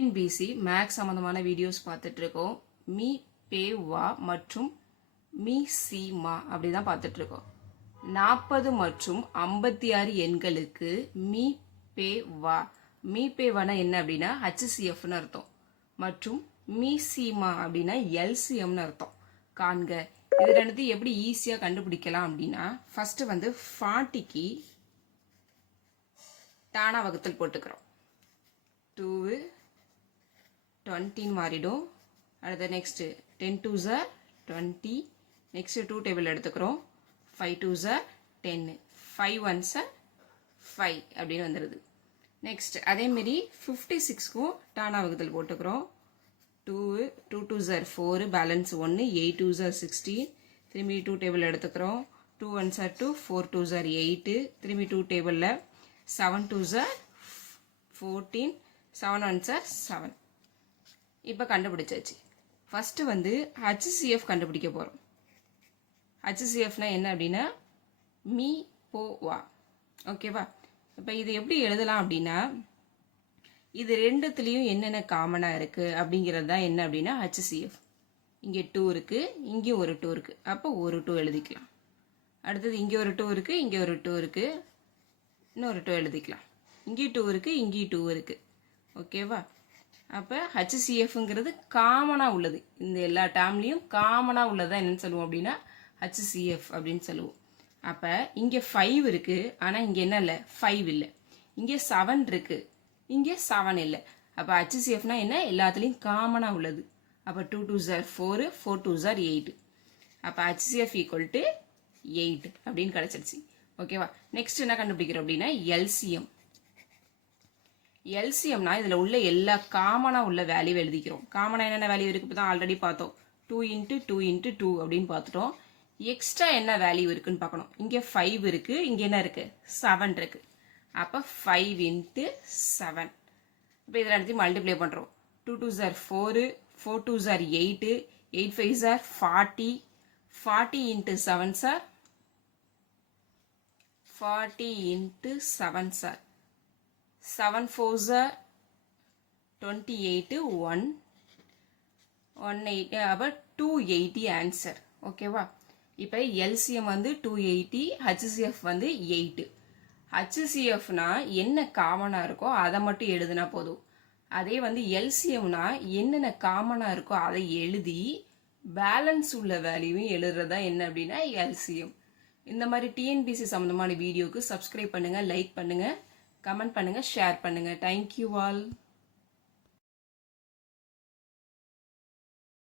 TNPSC maths சம்பந்தமான videos பார்த்துட்டு இருக்கோம். மீ பே வா மற்றும் மீ சி மா அப்படிதான் பார்த்துட்டு இருக்கோம். 40 மற்றும் 56 எண்களுக்கு மீ பே வா. மீ பே வானா என்ன அப்படின்னா HCFன்னு அர்த்தம். மற்றும் மீ சி மா அப்படின்னா LCMன்னு அர்த்தம். காண்க. இது ரெண்டுத்தையும் எப்படி ஈஸியா கண்டுபிடிக்கலாம் அப்படின்னா ஃபர்ஸ்ட் 40க்கு தானா வகுத்தல் போட்டுக்கிறோம். 2 20 மாறிடும். அடுத்து நெக்ஸ்ட் 10 2s 20. நெக்ஸ்ட் 2 டேபிள் எடுத்துக்கிறோம். 5 2s 10, 5 1s 5 அப்படின்னு வந்துடுது. நெக்ஸ்ட் அதே மாதிரி 56க்கும் டானா வகுத்தல் போட்டுக்கிறோம். 2 2s 4, பேலன்ஸ் 1, 8 2s 16. திரும்பி 2 டேபிள் எடுத்துக்கிறோம். 2 1s 2, 4 2s 8. திரும்பி 2 டேபிளில் 7 2s 14, 7 1s 7. இப்போ கண்டுபிடிச்சாச்சு. ஃபர்ஸ்ட் HCF கண்டுபிடிக்க போகிறோம். HCFனா என்ன அப்படின்னா மீ போ வா. ஓகேவா? இப்போ இது எப்படி எழுதலாம் அப்படின்னா இது ரெண்டுத்துலேயும் என்னென்ன காமனாக இருக்குது அப்படிங்கிறது தான் என்ன அப்படின்னா HCF. இங்கே 2 இருக்குது, இங்கேயும் ஒரு 2 இருக்குது. அப்போ ஒரு 2 எழுதிக்கலாம். அடுத்தது இங்கே ஒரு 2 இருக்குது, இங்கே ஒரு 2 இருக்குது, இன்னொரு 2 எழுதிக்கலாம். இங்கேயும் 2 இருக்குது, இங்கேயும் 2 இருக்குது. ஓகேவா? அப்போ HCFங்கிறது காமனாக உள்ளது. இந்த எல்லா டேர்ம்லேயும் காமனாக உள்ளதான் என்னன்னு சொல்லுவோம் அப்படின்னா HCF அப்படின்னு சொல்லுவோம். அப்போ இங்கே 5 இருக்குது, ஆனால் இங்கே என்ன இல்லை, 5 இல்லை. இங்கே 7 இருக்குது, இங்கே 7 இல்லை. அப்போ HCFனா என்ன, எல்லாத்துலேயும் காமனாக உள்ளது. அப்போ 2 2s 4, 4 2s 8. அப்போ HCF ஈக்குவல் டு 8 அப்படின்னு கிடச்சிருச்சு. ஓகேவா? நெக்ஸ்ட் என்ன கண்டுபிடிக்கிறோம் அப்படின்னா LCM. எல்சிஎம்னா இதில் உள்ள எல்லா காமனாக உள்ள வேல்யூ எழுதிக்கிறோம். காமனாக என்னென்ன வேல்யூ இருக்குது இப்போ தான் ஆல்ரெடி பார்த்தோம். 2 × 2 × 2 அப்படின்னு பார்த்துட்டோம். எக்ஸ்ட்ரா என்ன வேல்யூ இருக்குன்னு பார்க்கணும். இங்கே 5 இருக்குது, இங்கே என்ன இருக்குது, 7 இருக்குது. அப்போ 5 × 7. இப்போ இதில் எல்லாத்தையும் மல்டிப்ளை பண்ணுறோம். 2 2s 4, 4 2s 8, 8 5s 40, 40 × 7s 40 × 7s 7 4s 28, 1 180. அப்போ 280 ஆன்சர். ஓகேவா? இப்போ LCM 280, HCF 8. HCFனா என்ன காமனாக இருக்கோ அதை மட்டும் எழுதுனா போதும். அதே LCMனா என்னென்ன காமனாக இருக்கோ அதை எழுதி பேலன்ஸ் உள்ள வேல்யூவும் எழுதுறதா என்ன அப்படின்னா LCM. இந்த மாதிரி டிஎன்பிசி சம்மந்தமான வீடியோக்கு சப்ஸ்கிரைப் பண்ணுங்கள், லைக் பண்ணுங்கள், கமெண்ட் பண்ணுங்கள், ஷேர் பண்ணுங்கள். Thank you all.